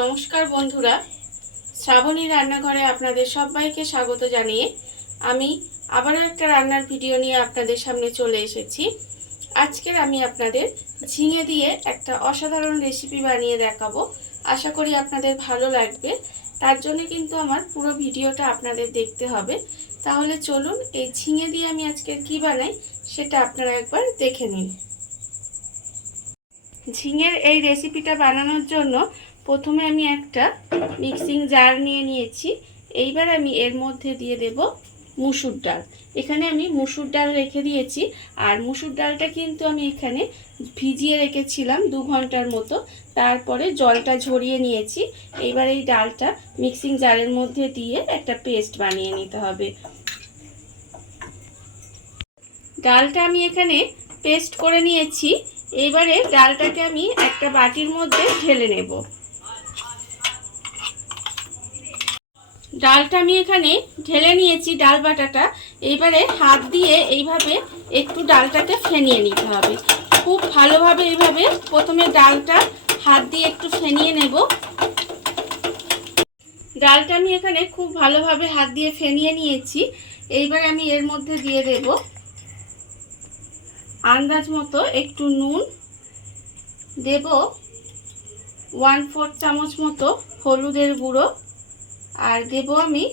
নমস্কার বন্ধুরা, শ্রাবণী রান্নাঘরে আপনাদের সবাইকে স্বাগত জানিয়ে আমি আবারও একটা রান্নার ভিডিও নিয়ে আপনাদের সামনে চলে এসেছি। আজকের আমি আপনাদের ঝিঙে দিয়ে একটা অসাধারণ রেসিপি বানিয়ে দেখাবো। আশা করি আপনাদের ভালো লাগবে। তার জন্য কিন্তু আমার পুরো ভিডিওটা আপনাদের দেখতে হবে। তাহলে চলুন এই ঝিঙে দিয়ে আমি আজকের কি বানাই সেটা আপনারা একবার দেখে নিন। ঝিঙের এই রেসিপিটা বানানোর জন্য প্রথমে আমি একটা মিক্সিং জার নিয়ে নিয়েছি। এইবার আমি এর মধ্যে দিয়ে দেব মুসুর ডাল। এখানে আমি মুসুর ডাল রেখে দিয়েছি, আর মুসুর ডালটা কিন্তু আমি এখানে ভিজিয়ে রেখেছিলাম 2 ঘন্টার মতো। তারপরে জলটা ঝরিয়ে নিয়েছি। এইবার এই ডালটা মিক্সিং জারের মধ্যে দিয়ে একটা পেস্ট বানিয়ে নিতে হবে। ডালটা আমি এখানে পেস্ট করে নিয়েছি। এবারে ডালটাকে আমি একটা বাটির মধ্যে ঢেলে নেব। ডালটা আমি এখানে ঢেলে নিয়েছি, ডাল বাটাটা। এইবারে হাত দিয়ে এইভাবে একটু ডালটাকে ফেনিয়ে নিতে হবে। খুব ভালোভাবে এইভাবে প্রথমে ডালটা হাত দিয়ে একটু ফেনিয়ে নেব। ডালটা আমি এখানে খুব ভালোভাবে হাত দিয়ে ফেনিয়ে নিয়েছি। এইবার আমি এর মধ্যে দিয়ে দেব আন্দাজ মতো একটু নুন, দেব 1/4 চামচ মতো হলুদের গুঁড়ো, আর দেব আমি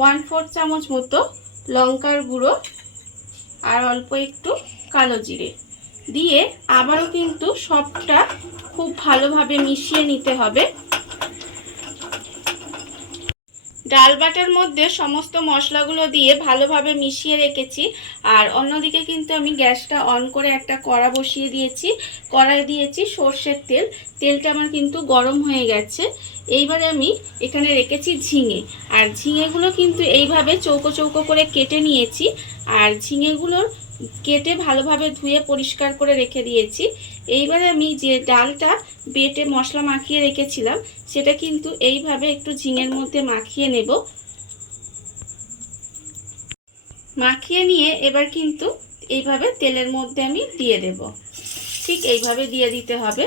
1/4 চামচ মতো লঙ্কার গুঁড়ো, আর অল্প একটু কালো জিরে দিয়ে আবারও কিন্তু সবটা খুব ভালোভাবে মিশিয়ে নিতে হবে। ডাল বাটার মধ্যে সমস্ত মশলাগুলো দিয়ে ভালোভাবে মিশিয়ে রেখেছি। আর অন্যদিকে কিন্তু আমি গ্যাসটা অন করে একটা কড়া বসিয়ে দিয়েছি। কড়াই দিয়েছি সর্ষের তেল। তেলটা আমার কিন্তু গরম হয়ে গেছে। এইবারে আমি এখানে রেখেছি ঝিঙে, আর ঝিঙেগুলো কিন্তু এইভাবে চৌকো চৌকো করে কেটে নিয়েছি। আর ঝিঙেগুলোর কেটে ভালোভাবে ধুয়ে পরিষ্কার করে রেখে দিয়েছি। এইবারে আমি যে ডালটা বেটে মশলা মাখিয়ে রেখেছিলাম সেটা কিন্তু এইভাবে একটু ঝিঙের মধ্যে মাখিয়ে নেব। মাখিয়ে নিয়ে এবার কিন্তু এইভাবে তেলের মধ্যে আমি দিয়ে দেব। ঠিক এইভাবে দিয়ে দিতে হবে।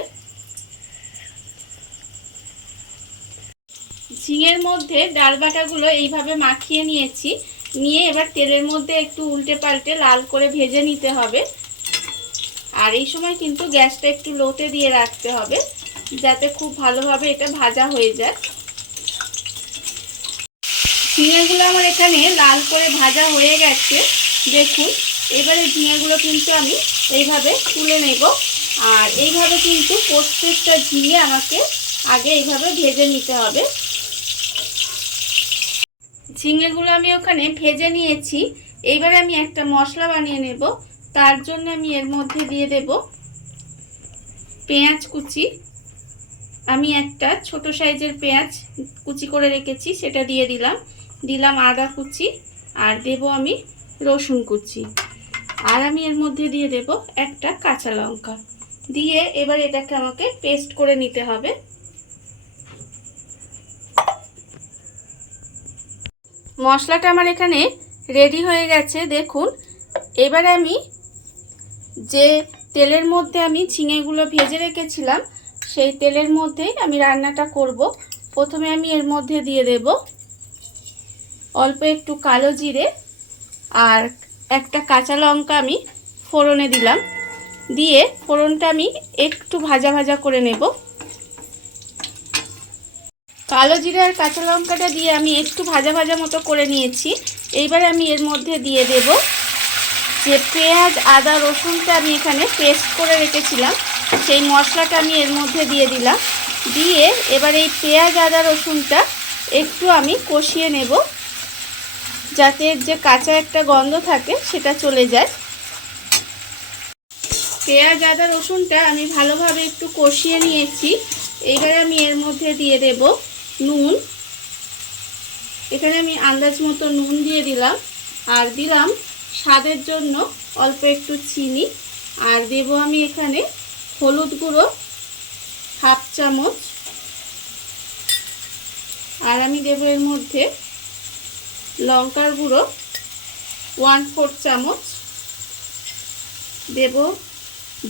ঝিঙের মধ্যে ডাল বাটাগুলো এইভাবে মাখিয়ে নিয়েছি। নিয়ে এবার তেলের মধ্যে একটু উল্টে পাল্টে লাল করে ভেজে নিতে হবে। আর এই সময় কিন্তু গ্যাসটা একটু লোতে দিয়ে রাখতে হবে, যাতে খুব ভালোভাবে এটা ভাজা হয়ে যায়। ঝিঙেগুলো আমার এখানে লাল করে ভাজা হয়ে গেছে, দেখুন। এবারে ঝিঙেগুলো কিন্তু আমি এইভাবে তুলে নেব। আর এইভাবে কিন্তু প্রত্যেকটা ঝিঙে আমাকে আগে এইভাবে ভেজে নিতে হবে। ঝিঙেগুলো আমি ওখানে ভেজে নিয়েছি। এইবারে আমি একটা মশলা বানিয়ে নেব। তার জন্য আমি এর মধ্যে দিয়ে দেব পেঁয়াজ কুচি। আমি একটা ছোট সাইজের পেঁয়াজ কুচি করে রেখেছি, সেটা দিয়ে দিলাম আদা কুচি, আর দেব আমি রসুন কুচি, আর আমি এর মধ্যে দিয়ে দেব একটা কাঁচা লঙ্কা। দিয়ে এবার এটাকে আমাকে পেস্ট করে নিতে হবে। মশলাটা আমার এখানে রেডি হয়ে গেছে, দেখুন। এবারে আমি যে তেলের মধ্যে আমি ঝিঙেগুলো ভেজে রেখেছিলাম সেই তেলের মধ্যেই আমি রান্নাটা করব। প্রথমে আমি এর মধ্যে দিয়ে দেব অল্প একটু কালো জিরে, আর একটা কাঁচা লঙ্কা আমি ফোড়নে দিলাম। দিয়ে ফোড়নটা আমি একটু ভাজা ভাজা করে নেব। কালো জিরে আর কাঁচা লঙ্কাটা দিয়ে আমি একটু ভাজা ভাজা মতো করে নিয়েছি। এইবারে আমি এর মধ্যে দিয়ে দেব যে পেঁয়াজ আদা রসুনটা আমি এখানে পেস্ট করে রেখেছিলাম, সেই মশলাটা আমি এর মধ্যে দিয়ে দিলাম। দিয়ে এবার এই পেঁয়াজ আদা রসুনটা একটু আমি কষিয়ে নেব, যাতে যে কাঁচা একটা গন্ধ থাকে সেটা চলে যায়। পেঁয়াজ আদা রসুনটা আমি ভালোভাবে একটু কষিয়ে নিয়েছি। এইবারে আমি এর মধ্যে দিয়ে দেব নুন। এখানে আমি আন্দাজ মতো নুন দিয়ে দিলাম, আর দিলাম স্বাদের জন্য অল্প একটু চিনি, আর দেব আমি এখানে হলুদ গুঁড়ো 1/2 চামচ, আর আমি দেব এর মধ্যে লঙ্কার গুঁড়ো 1/4 চামচ, দেব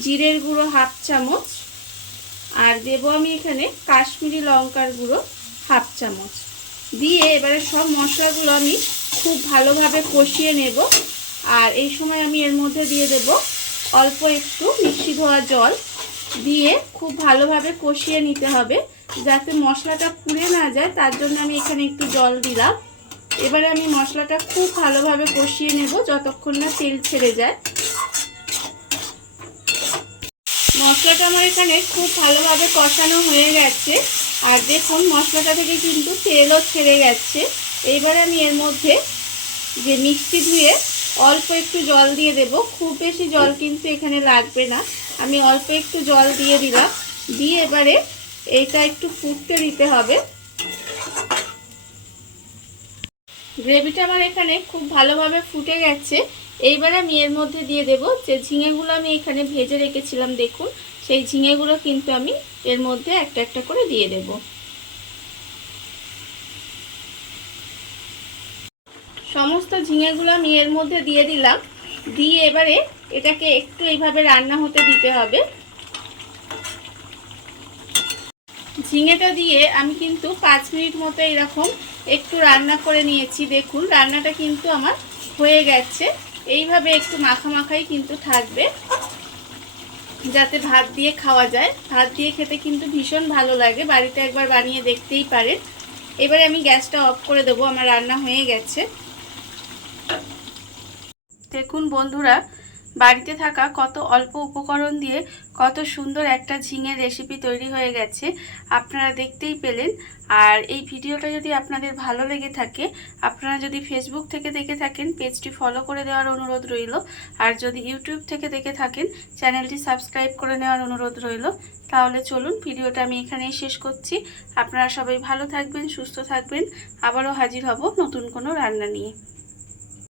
জিরের গুঁড়ো 1/2 চামচ, আর দেব আমি এখানে কাশ্মীরি লঙ্কার গুঁড়ো 1/2 চামচ দিয়ে এবারে সব মশলাগুলো আমি খুব ভালোভাবে কষিয়ে নেব। আর এই সময় আমি এর মধ্যে দিয়ে দেব অল্প একটু মিষ্টি ধোয়া জল দিয়ে খুব ভালোভাবে কষিয়ে নিতে হবে, যাতে মশলাটা পুড়ে না যায়, তার জন্য আমি এখানে একটু জল দিলাম। এবারে আমি মশলাটা খুব ভালোভাবে কষিয়ে নেব যতক্ষণ না তেল ছেড়ে যায়। মশলাটা আমার এখানে খুব ভালোভাবে কষানো হয়ে গেছে আর দেখুন মশলাটা থেকে কিন্তু তেলও ছেড়ে গেছে। এইবারে আমি এর মধ্যে যে মিষ্টি ধুয়ে অল্প একটু জল দিয়ে দেব, খুব বেশি জল কিন্তু এখানে লাগবে না, আমি অল্প একটু জল দিয়ে দিলাম। দিয়ে এবারে এইটা একটু ফুটতে দিতে হবে। গ্রেভিটা আমার এখানে খুব ভালোভাবে ফুটে গেছে। এইবার আমি এর মধ্যে দিয়ে দেব যে ঝিঙেগুলো আমি এখানে ভেজে রেখেছিলাম, দেখুন সেই ঝিঙেগুলো কিন্তু আমি এর মধ্যে একটা একটা করে দিয়ে দেব। সমস্ত ঝিঙেগুলো আমি এর মধ্যে দিয়ে দিলাম। দিয়ে এবারে এটাকে একটু এইভাবে রান্না হতে দিতে হবে। ঝিঙেটা দিয়ে আমি কিন্তু 5 মিনিট মতো এরকম একটু রান্না করে নিয়েছি। দেখুন রান্নাটা কিন্তু আমার হয়ে গেছে। এইভাবে একটু মাখামাখাই কিন্তু থাকবে, যাতে ভাত দিয়ে খাওয়া যায়। ভাত দিয়ে খেতে কিন্তু ভীষণ ভালো লাগে, বাড়িতে একবার বানিয়ে দেখতেই পারেন। এবারে আমি গ্যাসটা অফ করে দেবো, আমার রান্না হয়ে গেছে। দেখুন বন্ধুরা, বাড়িতে থাকা কত অল্প উপকরণ দিয়ে কত সুন্দর একটা ঝিঙের রেসিপি তৈরি হয়ে গেছে, আপনারা দেখতেই পেলেন। আর এই ভিডিওটা যদি আপনাদের ভালো লেগে থাকে, আপনারা যদি ফেসবুক থেকে দেখে থাকেন পেজটি ফলো করে দেওয়ার অনুরোধ রইল। আর যদি ইউটিউব থেকে দেখে থাকেন চ্যানেলটি সাবস্ক্রাইব করে নেওয়ার অনুরোধ রইল। তাহলে চলুন ভিডিওটা আমি এখানেই শেষ করছি। আপনারা সবাই ভালো থাকবেন, সুস্থ থাকবেন। আবারও হাজির হব নতুন কোনো রান্না নিয়ে।